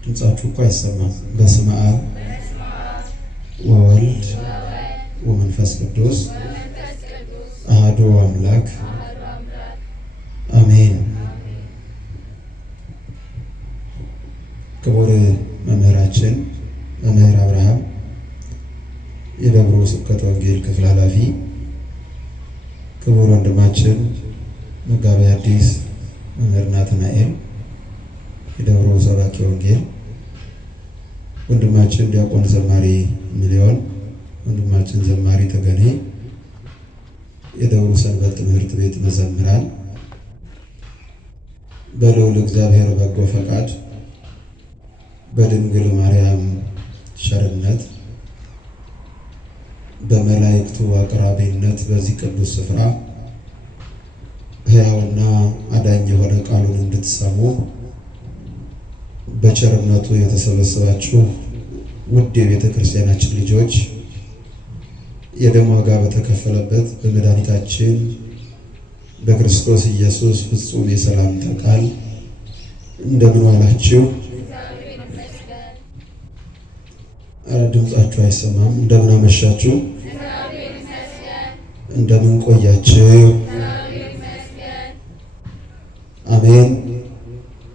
ድምጻችሁ እኮ አይሰማም። በስመ አብ ወወልድ ወመንፈስ ቅዱስ አሐዱ አምላክ አሜን። ክቡር መምህራችን መምህር አብርሃም የደብሩ ስብከተ ወንጌል ክፍል ኃላፊ፣ ክቡር ወንድማችን መጋቤ ሐዲስ መምህር ናትናኤል የደብሩ ሰባኪ ወንጌል፣ ወንድማችን ዲያቆን ዘማሪ ሚሊዮን፣ ወንድማችን ዘማሪ ተገኔ የደብሩ ሰንበት ትምህርት ቤት መዘምራን፣ በልዑል እግዚአብሔር በጎ ፈቃድ በድንግል ማርያም ቸርነት በመላእክቱ አቅራቢነት በዚህ ቅዱስ ስፍራ ሕያውና አዳኝ የሆነ ቃሉን እንድትሰሙ በቸርነቱ የተሰበሰባችሁ ውድ የቤተ ክርስቲያናችን ልጆች የደም ዋጋ በተከፈለበት በመድኃኒታችን በክርስቶስ ኢየሱስ ፍጹም የሰላምታ ቃል እንደምን ዋላችሁ? ድምጻችሁ አይሰማም። እንደምን አመሻችሁ? እንደምን ቆያችሁ? አሜን።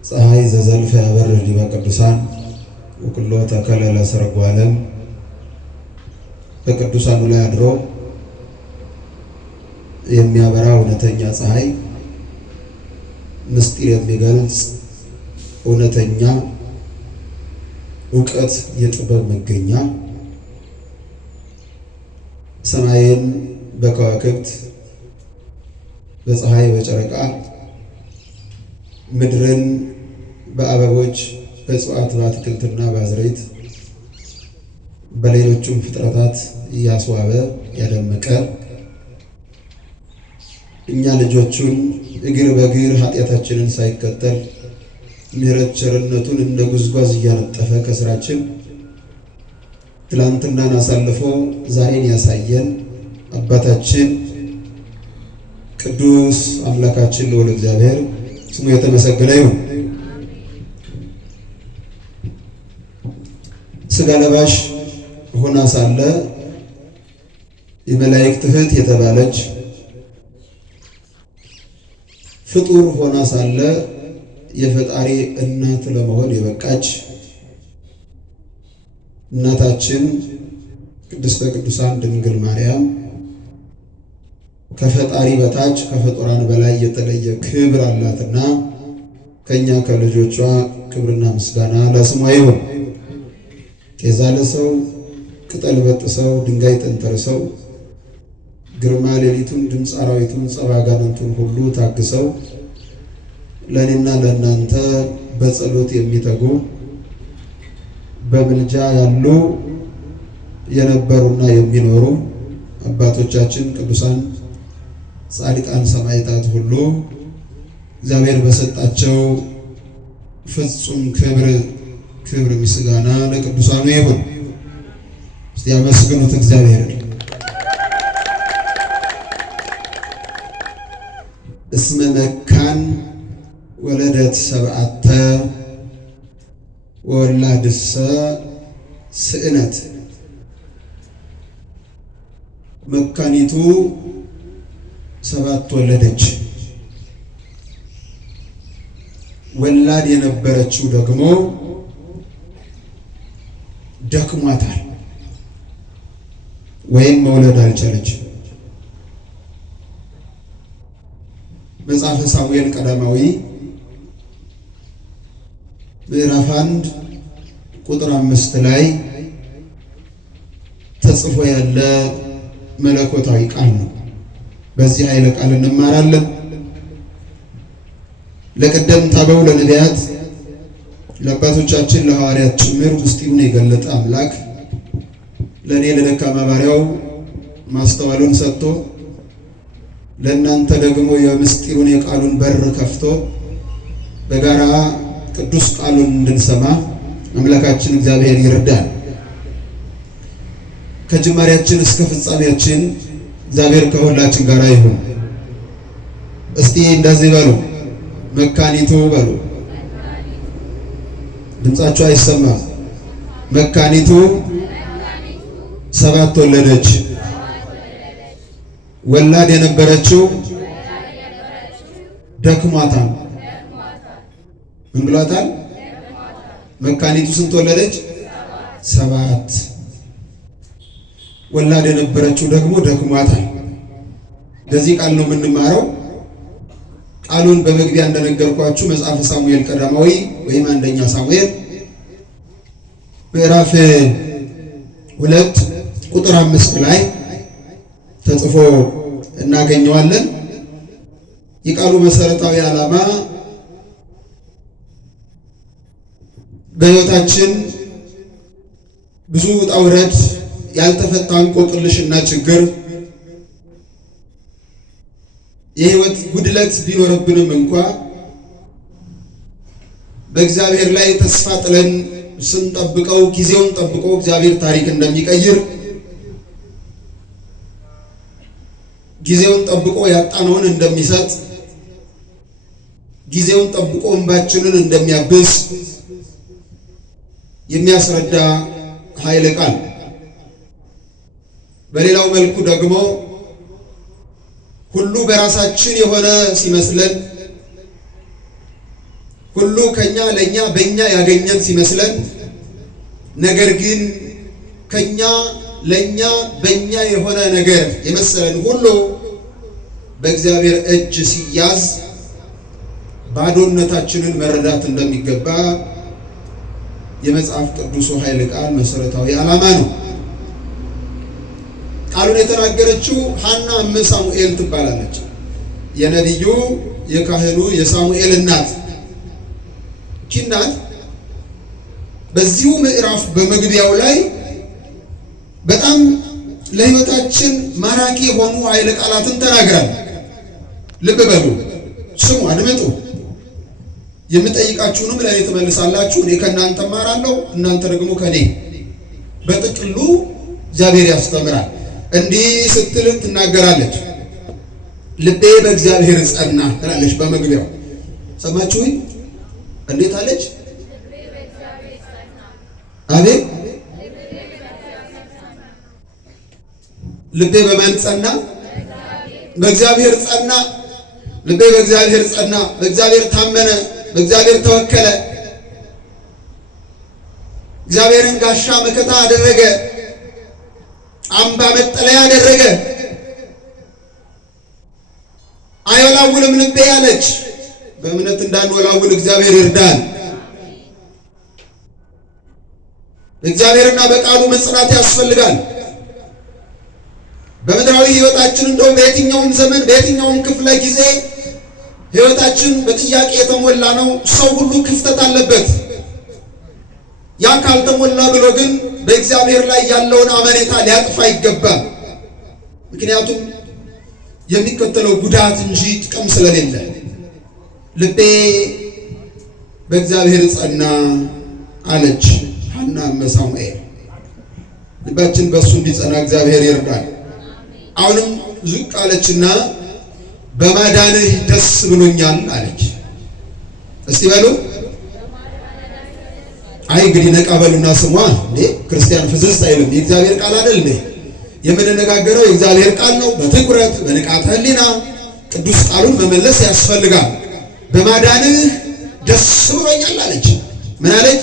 ፀሐይ ዘዘልፈ ያበርህ ዲበ ቅዱሳን ወኩሎ ተከለ ለሰርጓ ዓለም። በቅዱሳኑ ላይ አድሮ የሚያበራ እውነተኛ ፀሐይ፣ ምስጢር የሚገልጽ እውነተኛ እውቀት የጥበብ መገኛ፣ ሰማይን በከዋክብት በፀሐይ በጨረቃ ምድርን በአበቦች በእጽዋት በአትክልትና በአዝርዕት በሌሎችም ፍጥረታት እያስዋበ ያደመቀ እኛ ልጆቹን እግር በእግር ኃጢአታችንን ሳይከተል ምሕረት ቸርነቱን እንደ ጉዝጓዝ እያነጠፈ ከስራችን ትላንትናን አሳልፎ ዛሬን ያሳየን አባታችን ቅዱስ አምላካችን ልዑል እግዚአብሔር ስሙ የተመሰገነ ይሁን። ሥጋ ለባሽ ሆና ሳለ የመላእክት እህት የተባለች ፍጡር ሆና ሳለ የፈጣሪ እናት ለመሆን የበቃች እናታችን ቅድስተ ቅዱሳን ድንግል ማርያም ከፈጣሪ በታች ከፍጡራን በላይ የተለየ ክብር አላትና ከኛ ከልጆቿ ክብርና ምስጋና ለስሟ ይሁን። ጤዛ ለሰው ቅጠል በጥሰው ድንጋይ ተንተርሰው ግርማ ሌሊቱን ድምፅ አራዊቱን ጸባ አጋንንቱን ሁሉ ታግሰው ለእኔና ለእናንተ በጸሎት የሚተጉ በምልጃ ያሉ የነበሩና የሚኖሩ አባቶቻችን ቅዱሳን ጻድቃን ሰማዕታት ሁሉ እግዚአብሔር በሰጣቸው ፍጹም ክብር ምስጋና ለቅዱሳኑ ይሁን። እስቲ ያመስግኑት እግዚአብሔር። እስመ መካን ወለደት ሰብዓተ ወላድሰ ስእነት። መካኒቱ ሰባት ወለደች፣ ወላድ የነበረችው ደግሞ ደክሟታል ወይም መውለድ አልቻለች። መጽሐፈ ሳሙኤል ቀዳማዊ ምዕራፍ 1 ቁጥር 5 ላይ ተጽፎ ያለ መለኮታዊ ቃል ነው። በዚህ ኃይለ ቃል እንማራለን። ለቀደምት አበው ለነቢያት ለአባቶቻችን ለሐዋርያት ጭምር ምስጢሩን የገለጠ አምላክ ለእኔ ለደካማ ባሪያው ማስተዋሉን ሰጥቶ ለእናንተ ደግሞ የምስጢሩን የቃሉን በር ከፍቶ በጋራ ቅዱስ ቃሉን እንድንሰማ አምላካችን እግዚአብሔር ይርዳል። ከጅማሬያችን እስከ ፍጻሜያችን እግዚአብሔር ከሁላችን ጋር ይሁን። እስቲ እንደዚህ በሉ፣ መካኒቱ በሉ። ድምጻችሁ አይሰማም። መካኒቱ 7 ወለደች። ወላድ የነበረችው ደክሟታል። ምን ብሏታል? መካኒቱ ስንት ወለደች? 7። ወላድ የነበረችው ደግሞ ደክሟታል። ለዚህ ቃል ነው የምንማረው። ቃሉን በመግቢያ እንደነገርኳችሁ መጽሐፈ ሳሙኤል ቀዳማዊ ወይም አንደኛ ሳሙኤል ምዕራፍ 2 ቁጥር 5 ላይ ተጽፎ እናገኘዋለን። የቃሉ መሰረታዊ ዓላማ በሕይወታችን ብዙ ውጣ ውረድ፣ ያልተፈታ እንቆቅልሽና ችግር፣ የህይወት ጉድለት ቢኖርብንም እንኳ በእግዚአብሔር ላይ ተስፋ ጥለን ስንጠብቀው ጊዜውን ጠብቆ እግዚአብሔር ታሪክ እንደሚቀይር፣ ጊዜውን ጠብቆ ያጣነውን እንደሚሰጥ፣ ጊዜውን ጠብቆ እንባችንን እንደሚያብስ የሚያስረዳ ኃይለ ቃል። በሌላው መልኩ ደግሞ ሁሉ በራሳችን የሆነ ሲመስለን፣ ሁሉ ከኛ ለኛ በእኛ ያገኘን ሲመስለን፣ ነገር ግን ከኛ ለኛ በእኛ የሆነ ነገር የመሰለን ሁሉ በእግዚአብሔር እጅ ሲያዝ ባዶነታችንን መረዳት እንደሚገባ የመጽሐፍ ቅዱስ ኃይለ ቃል መሰረታዊ ዓላማ ነው። ቃሉን የተናገረችው ሐና እመ ሳሙኤል ትባላለች። የነቢዩ የካህኑ የሳሙኤል እናት እናት በዚሁ ምዕራፍ በመግቢያው ላይ በጣም ለሕይወታችን ማራኪ የሆኑ ኃይለ ቃላትን ተናግራል። ልብ በሉ፣ ስሙ፣ አድምጡ። የምጠይቃችሁንም ለእኔ ትመልሳላችሁ፣ እኔ ከእናንተ እማራለሁ፣ እናንተ ደግሞ ከእኔ። በጥቅሉ እግዚአብሔር ያስተምራል። እንዲህ ስትል ትናገራለች። ልቤ በእግዚአብሔር ጸና ትላለች በመግቢያው። ሰማችሁኝ? እንዴት አለች? አቤት! ልቤ በማን ጸና? በእግዚአብሔር ጸና። ልቤ በእግዚአብሔር ጸና፣ በእግዚአብሔር ታመነ፣ በእግዚአብሔር ተወከለ። እግዚአብሔርን ጋሻ መከታ አደረገ፣ አምባ መጠለያ አደረገ። አይወላውልም ልቤ አለች። በእምነት እንዳንወላውል እግዚአብሔር ይርዳል። እግዚአብሔርና በቃሉ መጽናት ያስፈልጋል። በምድራዊ ሕይወታችን እንደው በየትኛውም ዘመን በየትኛውም ክፍለ ጊዜ ሕይወታችን በጥያቄ የተሞላ ነው። ሰው ሁሉ ክፍተት አለበት። ያ ካልተሞላ ብሎ ግን በእግዚአብሔር ላይ ያለውን አመኔታ ሊያጥፋ ይገባል። ምክንያቱም የሚከተለው ጉዳት እንጂ ጥቅም ስለሌለ። ልቤ በእግዚአብሔር ጸና አለች ሐና እመ ሳሙኤል። ልባችን በእሱ እንዲጸና እግዚአብሔር ይርዳል። አሁንም ዝቅ አለችና በማዳንህ ደስ ብሎኛል አለች። እስቲ በሉ። አይ እንግዲህ ነቃ በሉና ስሟ። እንዴ ክርስቲያን ፍዝዝ አይልም። የእግዚአብሔር ቃል አይደል እንዴ? የምንነጋገረው የእግዚአብሔር ቃል ነው። በትኩረት በንቃተ ሕሊና ቅዱስ ቃሉን መመለስ ያስፈልጋል። በማዳንህ ደስ ብሎኛል አለች። ምን አለች?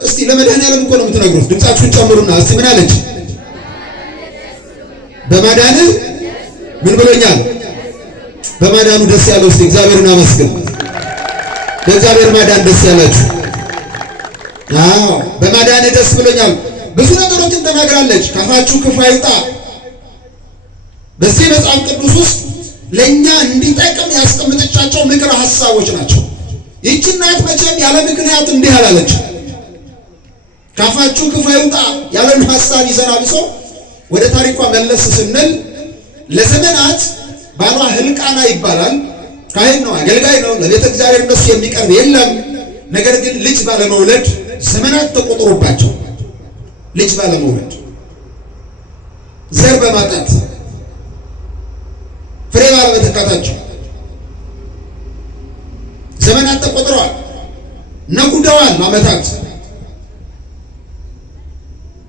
እስቲ ለመድኃኒዓለም እኮ ነው የምትነግሩት። ድምጻችሁን ጨምሩና እስቲ ምን አለች? በማዳንህ ምን ብሎኛል? በማዳኑ ደስ ያለው እስቲ እግዚአብሔርን አመስግን። በእግዚአብሔር ማዳን ደስ ያላችሁ? አዎ፣ በማዳንህ ደስ ብሎኛል። ብዙ ነገሮችን ተናግራለች። ካፋችሁ ክፉ አይውጣ። በዚህ መጽሐፍ ቅዱስ ውስጥ ለኛ እንዲጠቅም ያስቀምጠቻቸው ምክረ ሐሳቦች ናቸው። ይህች እናት መቼም ያለ ምክንያት እንዲህ አላለች። ካፋችሁ ክፉ አይውጣ ያለን ሐሳብ ይዘራ ብሶ ወደ ታሪኳ መለስ ስንል ለዘመናት ባሏ ሕልቃና ይባላል። ካህን ነው፣ አገልጋይ ነው። ለቤተ እግዚአብሔር እንደሱ የሚቀርብ የለም። ነገር ግን ልጅ ባለመውለድ ዘመናት ተቆጥሮባቸው ልጅ ባለመውለድ ዘር በማጣት ፍሬ ባለመተካታቸው ዘመናት ተቆጥረዋል። ነጉደዋል ዓመታት።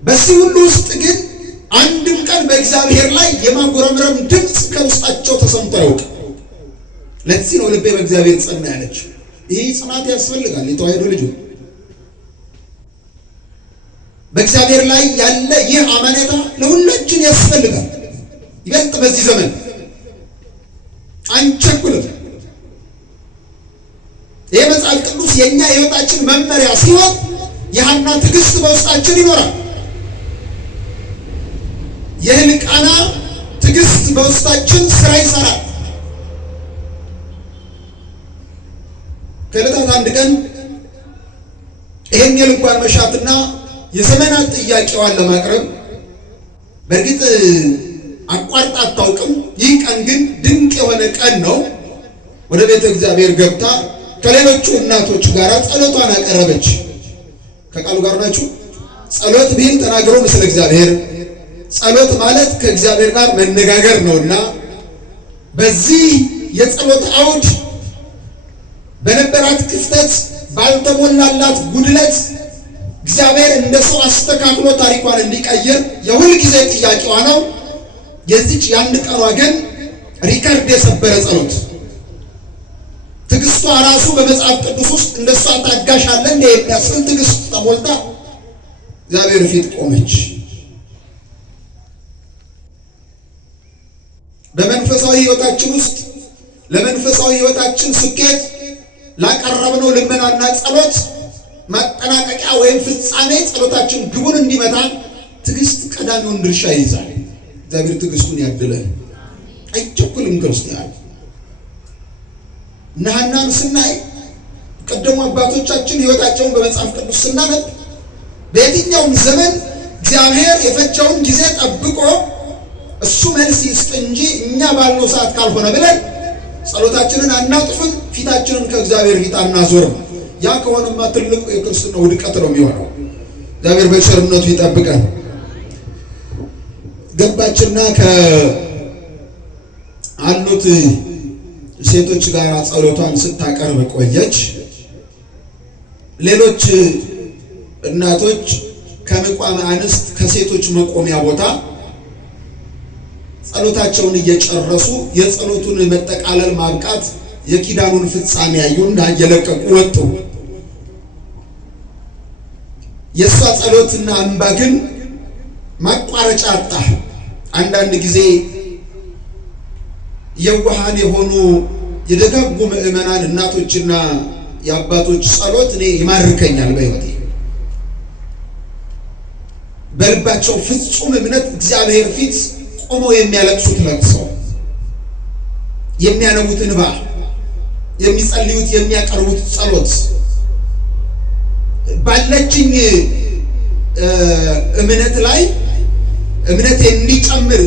በዚህ ሁሉ ውስጥ ግን አንድም ቀን በእግዚአብሔር ላይ የማጉረምረም ድምፅ ከውስጣቸው ተሰምቶ አያውቅም። ለዚህ ነው ልቤ በእግዚአብሔር ጸና ያለችው። ይህ ጽናት ያስፈልጋል። የተዋሕዶ ልጅ በእግዚአብሔር ላይ ያለ ይህ አመኔታ ለሁላችን ያስፈልጋል። ይበልጥ በዚህ ዘመን አንቸኩልም። ይህ መጽሐፍ ቅዱስ የእኛ የሕይወታችን መመሪያ ሲሆን የሐና ትዕግስት በውስጣችን ይኖራል። የሕልቃና ትዕግስት በውስጣችን ስራ ይሰራል። ከዕለታት አንድ ቀን ይህን የልቧን መሻትና የዘመናት ጥያቄዋን ለማቅረብ በእርግጥ አቋርጣ አታውቅም። ይህ ቀን ግን ድንቅ የሆነ ቀን ነው። ወደ ቤተ እግዚአብሔር ገብታ ከሌሎቹ እናቶች ጋር ጸሎቷን አቀረበች። ከቃሉ ጋር ናችሁ? ጸሎት ቢል ተናግሮ ምስለ እግዚአብሔር፣ ጸሎት ማለት ከእግዚአብሔር ጋር መነጋገር ነውና በዚህ የጸሎት አውድ በነበራት ክፍተት ባልተሞላላት ጉድለት እግዚአብሔር እንደ ሰው አስተካክሎ ታሪኳን እንዲቀይር የሁል ጊዜ ጥያቄዋ ነው። የዚች የአንድ ቀኗ ግን ሪከርድ የሰበረ ጸሎት። ትዕግስቷ ራሱ በመጽሐፍ ቅዱስ ውስጥ እንደሷ ታጋሽ አለ እንደ የሚያስብል ትዕግስት ተሞልታ እግዚአብሔር ፊት ቆመች። በመንፈሳዊ ሕይወታችን ውስጥ ለመንፈሳዊ ሕይወታችን ስኬት ላቀረብነው ልመናና ጸሎት ማጠናቀቂያ ወይም ፍጻሜ ጸሎታችን ግቡን እንዲመታ ትዕግስት ቀዳሚውን ድርሻ ይይዛል። እግዚአብሔር ትዕግስቱን ያድለን። አይቸኩልም ክርስቲያን። እነ ሐናን ስናይ ቀደሙ አባቶቻችን ሕይወታቸውን በመጽሐፍ ቅዱስ ስናነብ በየትኛውም ዘመን እግዚአብሔር የፈጀውን ጊዜ ጠብቆ እሱ መልስ ይስጥ እንጂ እኛ ባልነው ሰዓት ካልሆነ ብለን ጸሎታችንን አናጥፍም፣ ፊታችንን ከእግዚአብሔር ፊት አናዞርም። ያ ከሆነማ ትልቁ የክርስትና ውድቀት ነው የሚሆነው። እግዚአብሔር በቸርነቱ ይጠብቀን። ገባችና ከአሉት ሴቶች ጋር ጸሎቷን ስታቀርብ ቆየች። ሌሎች እናቶች ከምቋም አንስት ከሴቶች መቆሚያ ቦታ ጸሎታቸውን እየጨረሱ የጸሎቱን መጠቃለል ማብቃት የኪዳኑን ፍጻሜ ያዩና እየለቀቁ ወጡ። የእሷ ጸሎትና እንባ ግን ማቋረጫ አጣ። አንዳንድ ጊዜ የዋሃን የሆኑ የደጋጉ ምዕመናን እናቶችና የአባቶች ጸሎት እኔ ይማርከኛል። በሕይወቴ በልባቸው ፍጹም እምነት እግዚአብሔር ፊት ቆመው የሚያለቅሱት ለቅሶ፣ የሚያነቡት እንባ፣ የሚጸልዩት የሚያቀርቡት ጸሎት ባለችኝ እምነት ላይ እምነቴ እንዲጨምር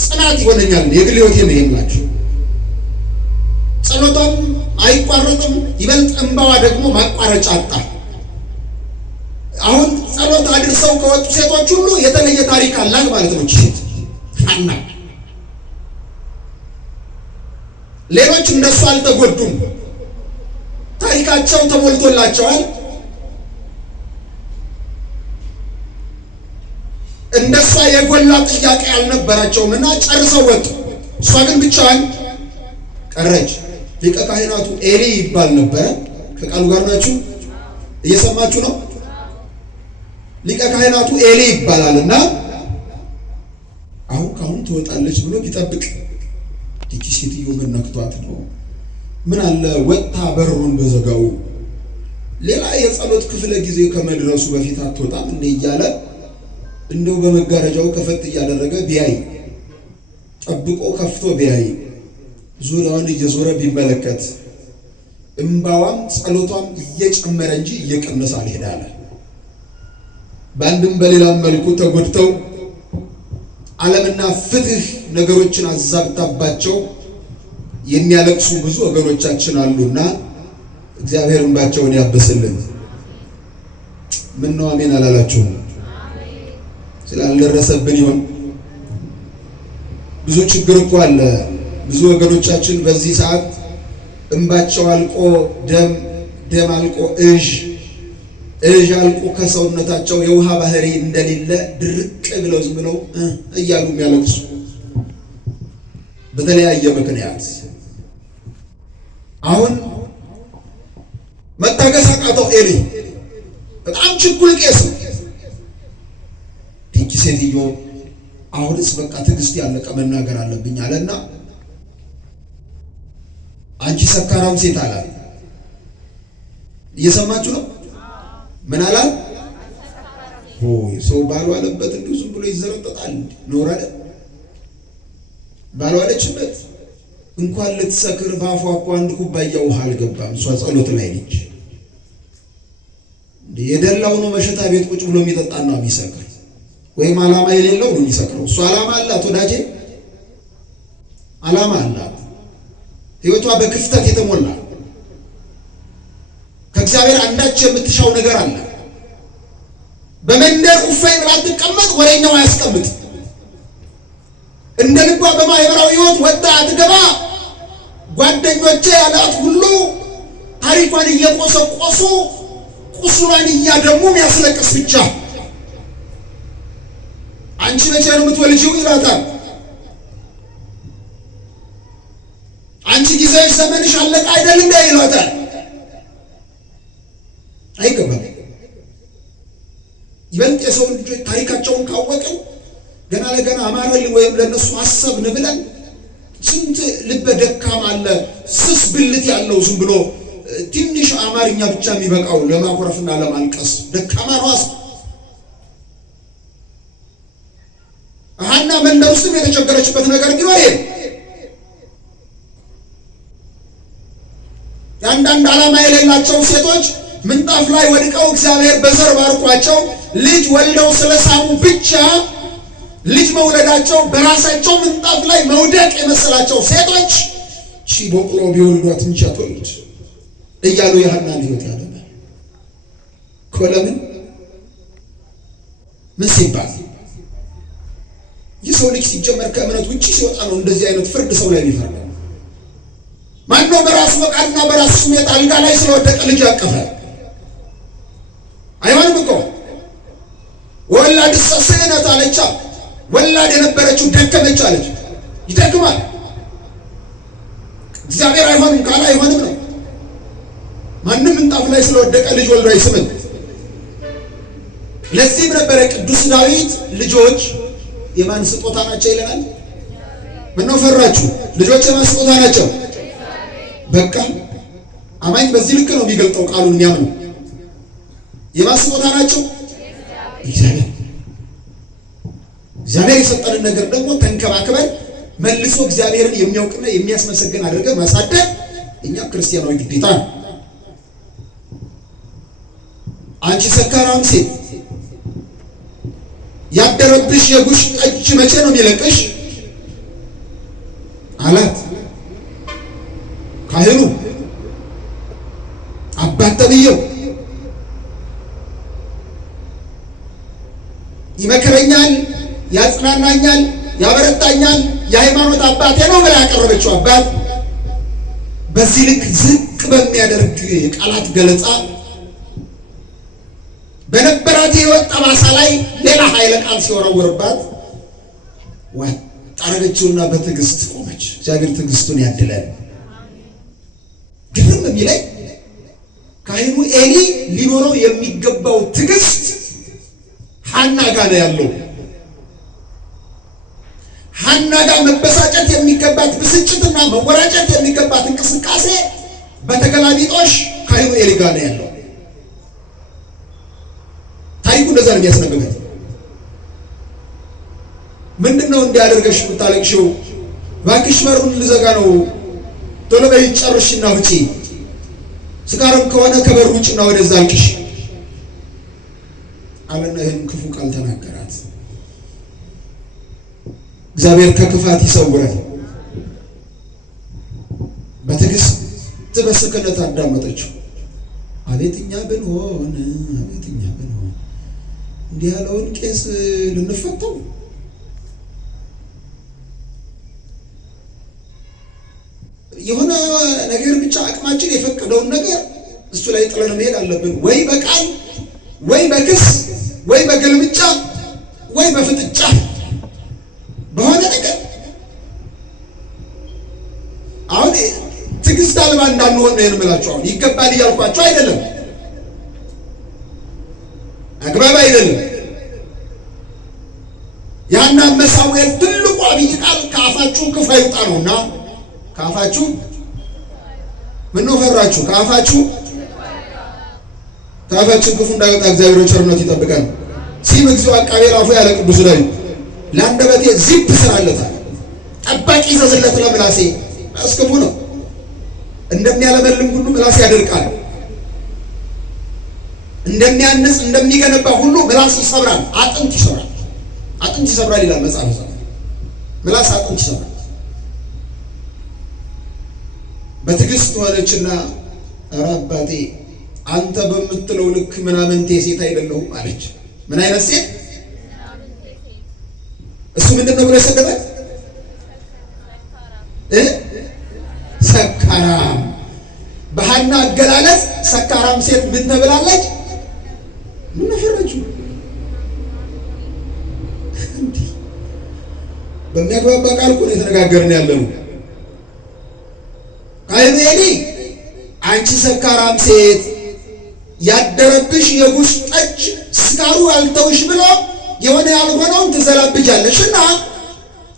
ጽናት ይሆነኛል። የግል ሕይወቴ ነው የምላችሁ። ጸሎቷም አይቋረጥም፣ ይበልጥ እንባዋ ደግሞ ማቋረጫ አጣ። አሁን ጸሎት አድርሰው ከወጡ ሴቶች ሁሉ የተለየ ታሪክ አላት ማለት ነው ሴት ሐና። ሌሎች እንደሱ አልተጎዱም፣ ታሪካቸው ተሞልቶላቸዋል። እንደሷ የጎላ ጥያቄ አልነበራቸውም እና ጨርሰው ወጡ። እሷ ግን ብቻዋን ቀረች። ሊቀ ካህናቱ ኤሊ ይባል ነበረ። ከቃሉ ጋር ናችሁ? እየሰማችሁ ነው? ሊቀ ካህናቱ ኤሊ ይባላልና አሁን ትወጣለች ብሎ ቢጠብቅ ይቺ ሴትዮ ምን ነክቷት ነው? ምን አለ ወጣ በሩን በዘጋው ሌላ የጸሎት ክፍለ ጊዜ ከመድረሱ በፊት አትወጣም እንዴ እያለ እንደው በመጋረጃው ከፈት እያደረገ ቢያይ ጠብቆ ከፍቶ ቢያይ ዙሪያውን እየዞረ ቢመለከት እንባዋም ጸሎቷም እየጨመረ እንጂ እየቀነሰ አልሄዳለ። በአንድም በሌላም መልኩ ተጎድተው ዓለምና ፍትህ ነገሮችን አዛብታባቸው የሚያለቅሱ ብዙ ወገኖቻችን አሉና እግዚአብሔር እንባቸውን ያብስልን። ምን ነው አሜን አላላችሁም? ስላልደረሰብን ይሆን? ብዙ ችግር እኮ አለ። ብዙ ወገኖቻችን በዚህ ሰዓት እንባቸው አልቆ ደም አልቆ እዥ እጃልቁ ከሰውነታቸው የውሃ ባህሪ እንደሌለ ድርቅ ብለው ዝም ብለው እያሉ የሚያለቅሱ በተለያየ ምክንያት አሁን መታገስ አቃተው ኤሊ። በጣም ችኩል ቄስ ነው። ዲንኪ ሴትዮ አሁንስ በቃ ትዕግስት ያለቀ መናገር አለብኝ አለና አንቺ ሰካራም ሴት አላት። እየሰማችሁ ነው? ምን አላት? ሆይ ሰው ባሉ አለበት እንዲሁ ዝም ብሎ ይዘረጠጣል ኖር አለ። ባሉ አለችበት እንኳን ልትሰክር ባፏ እኮ አንድ ኩባያ ውሃ አልገባም። እሷ ጸሎት ላይ ነች። የደላው ነው መሸታ ቤት ቁጭ ብሎ የሚጠጣና የሚሰክር ወይም ዓላማ የሌለው ነው የሚሰክረው። እሷ ዓላማ አላት ወዳጄ፣ ዓላማ አላት። ህይወቷ በክፍተት የተሞላ ከእግዚአብሔር አንዳች የምትሻው ነገር አለ። በመንደር ኡፋይ ብላ ትቀመጥ፣ ወሬኛው አያስቀምጥ። እንደ ልቧ በማህበራዊ ህይወት ወጣ አትገባ። ጓደኞቼ ያላት ሁሉ ታሪኳን እየቆሰቆሱ ቁስሏን እያደሙ የሚያስለቅስ ብቻ። አንቺ መቼ ነው የምትወልጂው ይላታል። አንቺ ጊዜሽ ዘመንሽ አለቀ አይደል እንዴ ይላታል። አይገባም። ይበልጥ የሰው ልጆች ታሪካቸውን ካወቅን ገና ለገና አማረል ወይም ለነሱ አሰብን ብለን ስንት ልበ ደካማ አለ፣ ስስ ብልት ያለው ዝም ብሎ ትንሽ አማርኛ ብቻ የሚበቃው ለማኩረፍና ለማልቀስ ደካማ ነው። ሐና መንደር ውስጥ የተቸገረችበት ነገር ቢኖር ይሄ አንዳንድ ዓላማ የሌላቸው ሴቶች ምንጣፍ ላይ ወድቀው እግዚአብሔር በዘር ባርኳቸው ልጅ ወልደው ስለሳሙ ብቻ ልጅ መውለዳቸው በራሳቸው ምንጣፍ ላይ መውደቅ የመሰላቸው ሴቶች ሺ በቅሎ ቢወልዷት እንጂ አትወልድ እያሉ የሐናን ሕይወት ያደናል። ኮለምን ምን ሲባል የሰው ልጅ ሲጀመር ከእምነት ውጪ ሲወጣ ነው እንደዚህ አይነት ፍርድ ሰው ላይ የሚፈርደው። ማነው በራሱ ፈቃድና በራሱ ስሜት አልጋ ላይ ስለወደቀ ልጅ ያቀፈ? አይሆንም እኮ። ወላድ ሰሰነት አለቻ። ወላድ የነበረችው ደከመች አለች። ይደክማል። እግዚአብሔር አይሆንም ካለ አይሆንም ነው። ማንም ምንጣፍ ላይ ስለወደቀ ልጅ ወልዶ አይስምም። ለዚህም ነበረ ቅዱስ ዳዊት ልጆች የማን ስጦታ ናቸው ይለናል። ምነው ፈራችሁ? ልጆች የማን ስጦታ ናቸው? በቃ አማኝ በዚህ ልክ ነው የሚገልጠው ቃሉን የሚያምነው። የማን ስጦታ ናቸው? እግዚአብሔር የሰጠንን ነገር ደግሞ ተንከባክበን መልሶ እግዚአብሔርን የሚያውቅና የሚያስመሰግን አድርገን ማሳደግ እኛም ክርስቲያናዊ ግዴታ ነው። አንቺ ሰካራም ሴት ያደረብሽ የጉሽ ጠጅ መቼ ነው የሚለቅሽ አላት። ካህኑ አባት ተብዬው ይመክረኛል፣ ያጽናናኛል፣ ያበረታኛል፣ የሃይማኖት አባቴ ነው ብላ ያቀረበችው አባት በዚህ ልክ ዝቅ በሚያደርግ የቃላት ገለጻ በነበራት የወጣ ማሳ ላይ ሌላ ኃይለ ቃል ሲወረወርባት ወጣረገችውና በትዕግስት ቆመች። እግዚአብሔር ትዕግስቱን ያድለን። ግርም የሚለኝ ካህኑ ኤሊ ሊኖረው የሚገባው ትዕግስት ሐና ጋር ነው ያለው። ሐና ጋር መበሳጨት የሚገባት ብስጭትና መወራጨት የሚገባት እንቅስቃሴ በተገላቢጦሽ ካህኑ ኤሊ ጋር ነው ያለው። ታሪኩ እንደዛ ነው የሚያስነግረው። ምንድነው እንዲያደርገሽ የምታለቅሽው? እባክሽ በሩን ልዘጋ ነው፣ ቶሎ በይ ጨርሽና ውጪ፣ ስካርም ከሆነ ከበሩ ውጭና ወደዛ አልቅሽ አለና ይህን ክፉ ቃል ተናገራት። እግዚአብሔር ከክፋት ይሰውራል። በትዕግስት በስክነት አዳመጠችው። አቤትኛ ብንሆን እንዲህ ያለውን ቄስ ልንፈተው የሆነ ነገር ብቻ አቅማችን የፈቀደውን ነገር እሱ ላይ ጥለን መሄድ አለብን። ወይ በቃል ወይ በክስ ወይ በግልምጫ ወይ በፍጥጫ በሆነ ነገር አሁን ትዕግስት አልባ እንዳንሆን ነው የምላችሁ። አሁን ይገባል እያልኳችሁ አይደለም፣ አግባብ አይደለም። ያና ሳሙኤል ትልቁ አብይ ቃል ከአፋችሁ ክፉ አይውጣ ነውና ከአፋችሁ ምን ነው ፈራችሁ? ከአፋችን ክፉ እንዳይወጣ እግዚአብሔር ቸርነት ይጠብቀን። ሲም እግዚኦ አቃቤ ላፉ ያለ ቅዱስ ዳዊት ለአንደበቴ ዚፕ ስራለታል፣ ጠባቂ ይዘዝለት ለምላሴ። አስክፉ ነው እንደሚያለመልም ሁሉ ምላስ ያደርቃል፣ እንደሚያንጽ እንደሚገነባ ሁሉ ምላስ ይሰብራል፣ አጥንት ይሰብራል። አጥንት ይሰብራል ይላል መጽሐፍ። ምላስ አጥንት ይሰብራል። በትዕግስት ሆነችና ኧረ አባቴ አንተ በምትለው ልክ ምናምንቴ ሴት አይደለሁም አለች። ምን አይነት ሴት? እሱ ምንድን ነው ብሎ የሰደባት? ሰካራም። በሐና አገላለጽ ሰካራም ሴት ምን ተብላለች? ምን ነፈረችው? በሚያግባባ ቃል እኮ ነው የተነጋገርን ያለነው። ካህኑ ኤሊ አንቺ ሰካራም ሴት ያደረብሽ የጉሽ ጠጅ ስካሩ አልተውሽ ብሎ የሆነ ያልሆነውን ትዘላብጃለሽና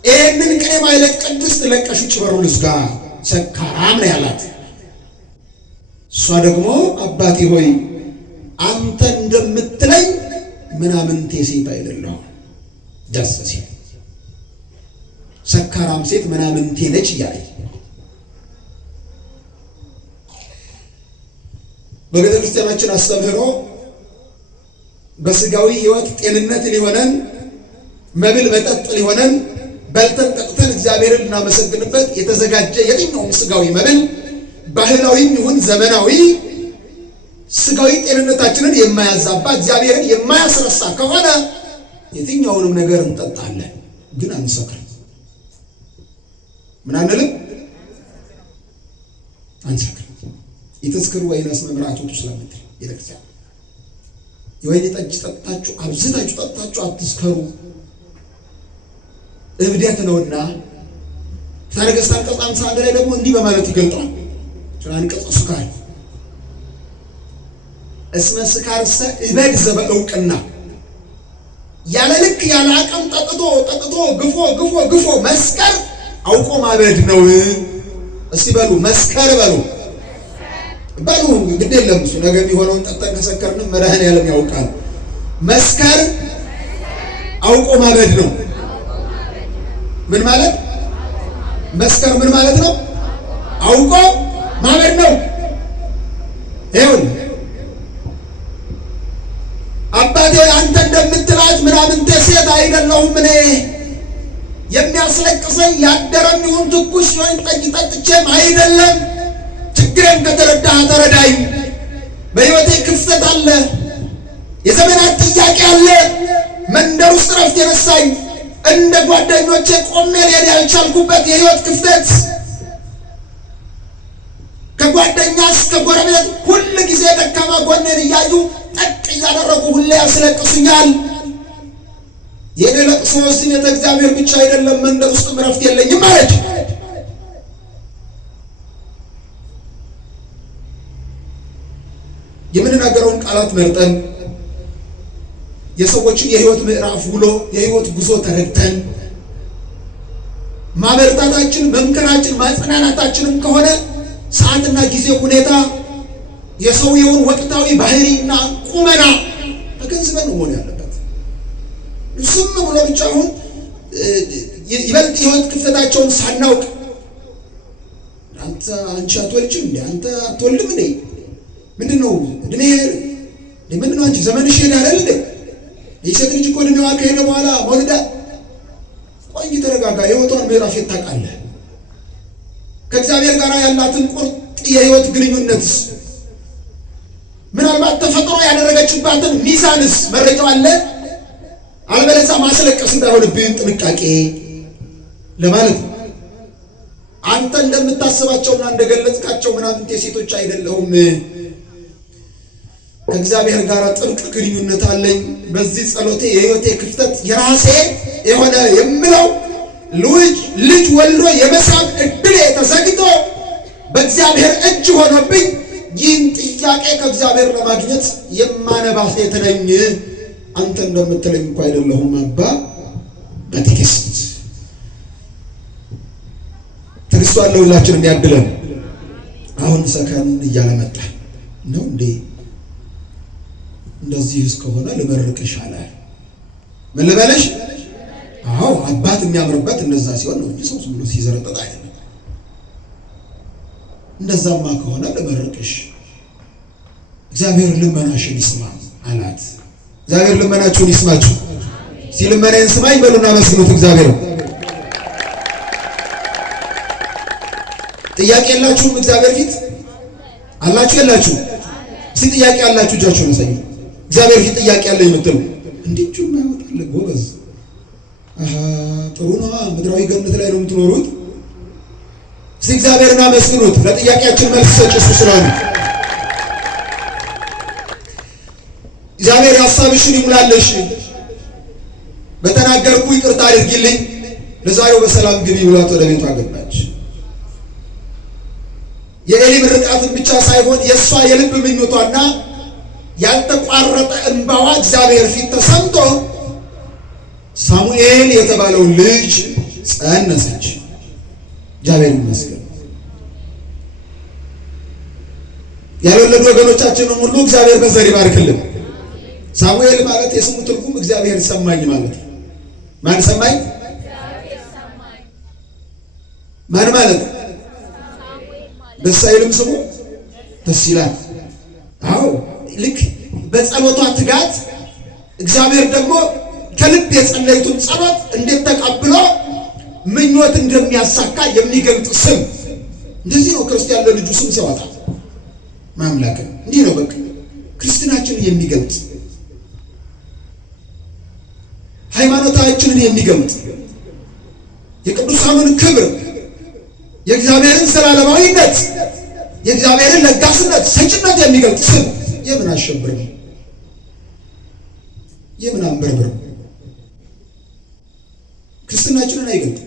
ይህንን ቅኔ ማይለቅ ቅድስት ለቀሽ ውጭ በሩ ልዝጋ፣ ሰካራም ነው ያላት። እሷ ደግሞ አባቴ ሆይ አንተ እንደምትለኝ ምናምንቴ ሴት አይደለሁም። ደስ ሲል ሰካራም ሴት ምናምንቴ ነች እያለች በቤተ ክርስቲያናችን አስተምህሮ በስጋዊ ሕይወት ጤንነት ሊሆነን መብል መጠጥ ሊሆነን በልተን ጠጥተን እግዚአብሔርን ልናመሰግንበት የተዘጋጀ የትኛውም ስጋዊ መብል ባህላዊም ይሁን ዘመናዊ ስጋዊ ጤንነታችንን የማያዛባ እግዚአብሔርን የማያስረሳ ከሆነ የትኛውንም ነገር እንጠጣለን፣ ግን አንሰክርም። ምን አንልም? አንሰክርም። የተስክሩ ወይነስ መምራቱ ስለምትል ቤተክርስቲያን የወይን ጠጅ ጠጣችሁ አብዝታችሁ ጠጣችሁ አትስከሩ እብደት ነውና ታረጋግጣ አንቀጽ 51 ላይ ደግሞ እንዲህ በማለት ይገልጣል። አንቀጽ ስካር እስመ ስካርሰ እበድ ዘበእውቅና ያለ ልክ ያለ አቅም ጠጥቶ ግፎ መስከር አውቆ ማበድ ነው። እስቲ በሉ መስከር በሉ እንግዲህ የለም እሱ ነገ የሚሆነውን ጠጥተን ከሰከርን መድኃኔዓለም ያውቃል። መስከር አውቆ ማበድ ነው። ምን ማለት መስከር ምን ማለት ነው? አውቆ ማበድ ነው። ይሁን አባቴ አንተ እንደምትላት ምናምንቴ ሴት አይደለሁም። እኔ የሚያስለቅሰኝ ያደረም ይሁን ትኩስ ወይን ጠጅ ጠጥቼም አይደለም። ችግሬን ከተረዳህ ተረዳኝ። በሕይወቴ ክፍተት አለ፣ የዘመናት ጥያቄ አለ። መንደር ውስጥ ረፍት የነሳኝ እንደ ጓደኞቼ ቆሜ ልሄድ ያልቻልኩበት የሕይወት ክፍተት ከጓደኛ እስከ ጎረቤት ሁል ጊዜ ደካማ ጎኔን እያዩ ጠቅ እያደረጉ ሁሌ ያስለቅሱኛል። የኔ ለቅሶ እዚህ ቤተ እግዚአብሔር ብቻ አይደለም፣ መንደር ውስጥ ረፍት የለኝም አለች። የምንናገረውን ቃላት መርጠን የሰዎችን የህይወት ምዕራፍ ውሎ የህይወት ጉዞ ተረድተን ማበረታታችን፣ መምከራችን፣ ማጽናናታችንም ከሆነ ሰዓትና ጊዜ ሁኔታ የሰውየውን ወቅታዊ ባህሪና ቁመና ተገንዝበን መሆን ያለበት። ዝም ብሎ ብቻ አሁን ይበልጥ የህይወት ክፍተታቸውን ሳናውቅ አንቺ አትወልጅም እንዴ አንተ አትወልድም እንዴ ምንድነው እድሜ ምንድነው አንቺ ዘመንሽ ሄደ አይደል እንዴ የሴት ልጅ እኮ እድሜዋ ከሄደ በኋላ መውለዳ ቆይ ተረጋጋ። የህይወቷን ምዕራፍ ታውቃለህ። ከእግዚአብሔር ጋር ያላትን ቁርጥ የህይወት ግንኙነት ምናልባት ተፈጥሮ ያደረገችባትን ሚዛንስ መረጃው አለ። አልበለዚያ ማስለቀስ እንዳይሆንብን ጥንቃቄ ለማለት ነው። አንተ እንደምታስባቸውና እንደገለጽካቸው ምናምን ሴቶች አይደለሁም። ከእግዚአብሔር ጋር ጥብቅ ግንኙነት አለኝ። በዚህ ጸሎቴ የህይወቴ ክፍተት የራሴ የሆነ የምለው ልጅ ወልዶ የመሳም እድል ተዘግቶ በእግዚአብሔር እጅ ሆኖብኝ ይህን ጥያቄ ከእግዚአብሔር ለማግኘት የማነባ ሴት ነኝ። አንተ እንደምትለኝ እንኳ አይደለሁም አባ። በትዕግስት ትዕግስቱ አለ ሁላችንም ያድለን። አሁን ሰከን እያለ መጣ ነው እንዴ? እንደዚህ እስከሆነ ልመርቅሽ አለ። ምን ልበልሽ? አዎ አባት የሚያምርበት እንደዛ ሲሆን ነው እንጂ ሰው ዝም ብሎ ሲዘረጠጥ አይደለም። እንደዛማ ከሆነ ልመርቅሽ፣ እግዚአብሔር ልመናሽን ይስማ አላት። እግዚአብሔር ልመናችሁን ይስማችሁ። ሲልመናዬን ስማኝ በሉና መስግኑት እግዚአብሔር። ጥያቄ የላችሁም? እግዚአብሔር ፊት አላችሁ የላችሁ? እስቲ ጥያቄ ያላችሁ እጃችሁን አሳዩ። እግዚአብሔር ፊት ጥያቄ ያለ የምትሉ እንዴት ጁማ ያወጣል? ጎበዝ። ጥሩ ነው። ምድራዊ ገነት ላይ ነው የምትኖሩት። እስቲ እግዚአብሔርን አመስግኑት። ለጥያቄያችን መልስ ሰጪ እሱ ስለሆነ እግዚአብሔር ሐሳብሽን ይሙላልሽ። በተናገርኩ ይቅርታ አድርጊልኝ። ለዛሬው በሰላም ግቢ ብሏት ወደ ቤቷ ገባች። የኤሊ ምርቃትን ብቻ ሳይሆን የእሷ የልብ ምኞቷና ያልተቋረጠ እንባዋ እግዚአብሔር ፊት ተሰምቶ ሳሙኤል የተባለው ልጅ ጸነሰች። እግዚአብሔር ይመስገን። ያልወለዱ ወገኖቻችንን ሁሉ እግዚአብሔር በዘር ይባርክልን። ሳሙኤል ማለት የስሙ ትርጉም እግዚአብሔር ሰማኝ ማለት ነው። ማን ሰማኝ? ማን ማለት? ደስ አይልም? ስሙ ደስ ይላል። አዎ ልክ በጸሎቷ ትጋት እግዚአብሔር ደግሞ ከልብ የጸለዩትን ጸሎት እንዴት ተቀብሎ ምኞት እንደሚያሳካ የሚገልጥ ስም። እንደዚህ ነው ክርስቲያን ለልጁ ስም ሲያወጣ ማምላክ እንዲህ ነው። በቃ ክርስትናችንን የሚገልጥ ሃይማኖታችንን የሚገልጥ የቅዱሳኑን ክብር፣ የእግዚአብሔርን ዘላለማዊነት፣ የእግዚአብሔርን ለጋስነት፣ ሰጭነት የሚገልጥ ስም። የምን አሸብር ነው? የምን አንበርብር? ክርስትናችንን አይገልጥ።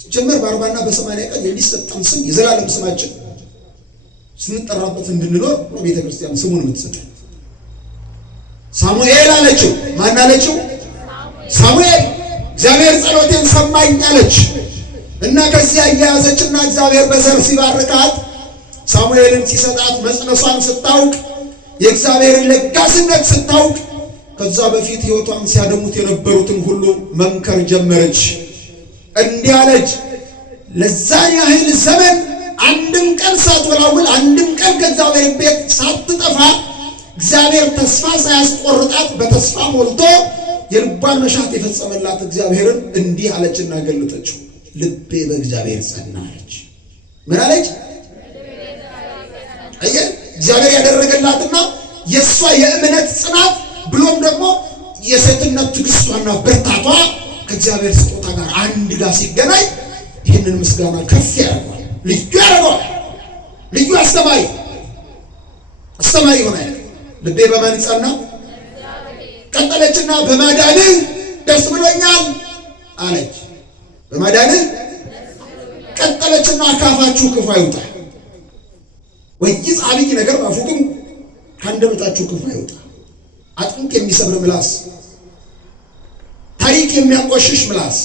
ሲጀመር በ40 እና በ80 ቀን የሚሰጠን ስም የዘላለም ስማችን ስንጠራበት እንድንኖር ነው ቤተ ክርስቲያን ስሙን የምትሰጠን። ሳሙኤል አለችው። ማን አለችው? ሳሙኤል። እግዚአብሔር ጸሎቴን ሰማኝ አለች እና ከዚያ እያያዘችና እግዚአብሔር በዘር ሲባርካት ሳሙኤልን ሲሰጣት መጽነሷን ስታውቅ የእግዚአብሔርን ለጋስነት ስታውቅ ከዛ በፊት ሕይወቷን ሲያደሙት የነበሩትን ሁሉ መምከር ጀመረች። እንዲህ አለች፣ ለዛን ያህል ዘመን አንድም ቀን ሳትወላውል አንድም ቀን ከእግዚአብሔር ቤት ሳትጠፋ እግዚአብሔር ተስፋ ሳያስቆርጣት በተስፋ ሞልቶ የልቧን መሻት የፈጸመላት እግዚአብሔርን እንዲህ አለችና ገለጠችው። ልቤ በእግዚአብሔር ጸና አለች። ምን አለች? እግዚአብሔር ያደረገላትና የእሷ የእምነት ጽናት ብሎም ደግሞ የሴትነት ትዕግስቷና ብርታቷ ከእግዚአብሔር ስጦታ ጋር አንድ ጋር ሲገናኝ ይህንን ምስጋና ከፍ ያደርገዋል፣ ልዩ ያደርገዋል። ልዩ አስተማሪ ይሆናል። ልቤ በማን ጸና? ቀጠለችና በማዳንህ ደስ ብሎኛል አለች። በማዳንህ ቀጠለችና ካፋችሁ ክፉ አይውጣ። ወይስ አብይ ነገር ባፉኩም ከአንደበታችሁ ክፉ አይውጣ። አጥንት የሚሰብር ምላስ፣ ታሪክ የሚያቆሽሽ ምላስ፣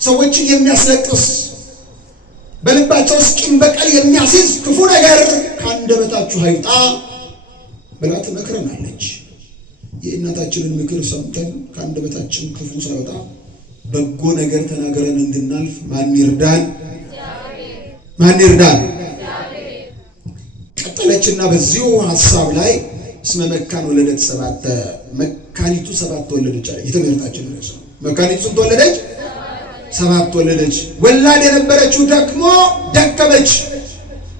ሰዎችን የሚያስለቅስ በልባቸው ቂም በቀል የሚያስይዝ ክፉ ነገር ከአንደበታችሁ አይውጣ ብላ ትመክረናለች። የእናታችንን ምክር ሰምተን ከአንደበታችን ክፉ ሳይወጣ በጎ ነገር ተናገረን እንድናልፍ ማን ይርዳን? ማን ይርዳን? ቀጠለችና በዚሁ ሐሳብ ላይ እስመ መካን ወለደት ሰባተ፣ መካኒቱ 7 ወለደች አለ። የትምህርታችን ርዕስ ነው። መካኒቱ ስንት ወለደች? 7 ወለደች። ወላድ የነበረችው ደግሞ ደከመች፣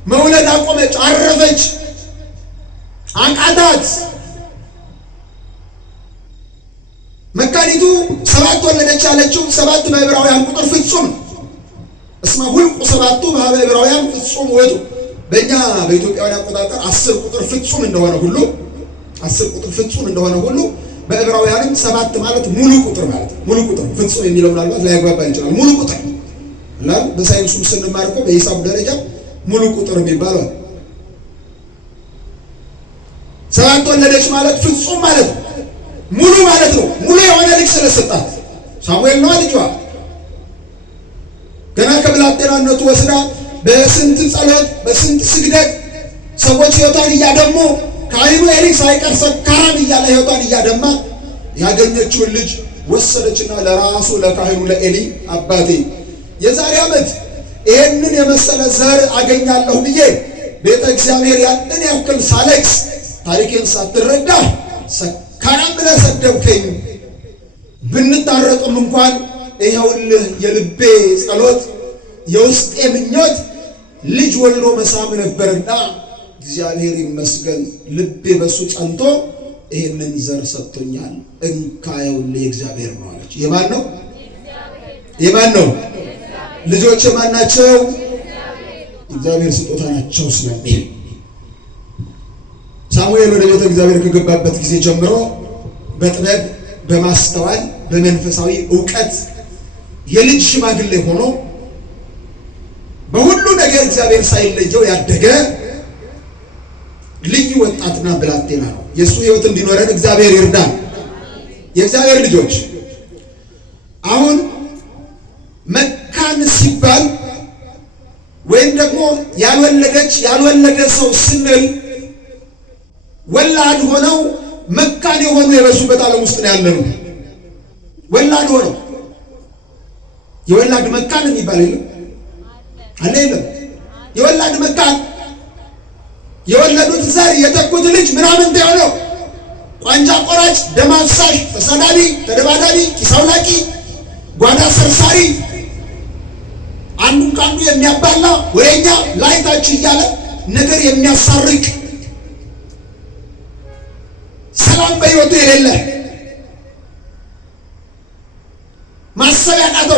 መውለድ አቆመች፣ አረፈች፣ አቃታት። መካኒቱ 7 ወለደች አለችው። 7 በዕብራውያን ቁጥር ፍጹም እስመ ሁልቁ 7ቱ በዕብራውያን ፍጹም ውእቱ፣ በእኛ በኢትዮጵያውያን አቆጣጠር 10 ቁጥር ፍጹም እንደሆነ ሁሉ በዕብራውያንም 7 ማለት ሙሉ ቁጥር ማለት ነው። ሙሉ ቁጥር ፍጹም የሚለው ምናልባት ላያግባባ ይችላል። ሙሉ ቁጥር እና በሳይንሱም ስንማር እኮ በሂሳብ ደረጃ ሙሉ ቁጥር የሚባለው 7 ወለደች ማለት ፍጹም ማለት ነው። ሙሉ ማለት ነው። ሙሉ የሆነ ልጅ ስለሰጣት ሳሙኤል ነው ልጇ። ገና ከብላቴናነቱ ወስዳ በስንት ጸሎት በስንት ስግደት ሰዎች ሕይወቷን እያደሙ ካህኑ ኤሊ ሳይቀር ሰካራም እያለ ሕይወቷን እያደማ ያገኘችውን ልጅ ወሰደችና ለራሱ ለካህኑ ለኤሊ አባቴ የዛሬ ዓመት ይሄንን የመሰለ ዘር አገኛለሁ ብዬ ቤተ እግዚአብሔር ያንን ያክል ሳለቅስ ታሪኬን ሳትረዳ ሰካራም ብለህ ሰደብከኝ። ብንታረቅም እንኳን ይኸውልህ የልቤ ጸሎት የውስጤ ምኞት ልጅ ወልዶ መሳም ነበርና እግዚአብሔር ይመስገን ልቤ በሱ ጸንቶ ይሄንን ዘር ሰጥቶኛል። እንካየውልህ የእግዚአብሔር ነው አለች። የማን ነው? ልጆች የማን ናቸው? እግዚአብሔር ስጦታ ናቸው ስለሚል ሳሙኤል ወደ ቤተ እግዚአብሔር ከገባበት ጊዜ ጀምሮ በጥበብ በማስተዋል በመንፈሳዊ ዕውቀት የልጅ ሽማግሌ ሆኖ በሁሉ ነገር እግዚአብሔር ሳይለየው ያደገ ልዩ ወጣትና ብላቴና ነው። የእሱ ሕይወት እንዲኖረን እግዚአብሔር ይርዳን። የእግዚአብሔር ልጆች አሁን መካን ሲባል ወይም ደግሞ ያልወለደ ሰው ስንል ወላድ ሆነው መካን የሆኑ የበዙበት ዓለም ውስጥ ነው ያለነው። ወላድ ሆነው የወላድ መካን የሚባል የለም አለ የለም። የወላድ መካን የወለዱት ዘር የተኩት ልጅ ምናምን የሆነው ቋንጃ ቆራጭ፣ ደም አፍሳሽ፣ ተሳዳቢ፣ ተደባዳቢ፣ ኪስ አውላቂ፣ ጓዳ ሰርሳሪ፣ አንዱን ከአንዱ የሚያባላ ወሬኛ ላይታች እያለ ነገር የሚያሳርቅ ሰላም በሕይወቱ የሌለ ማሰብ ያቃተው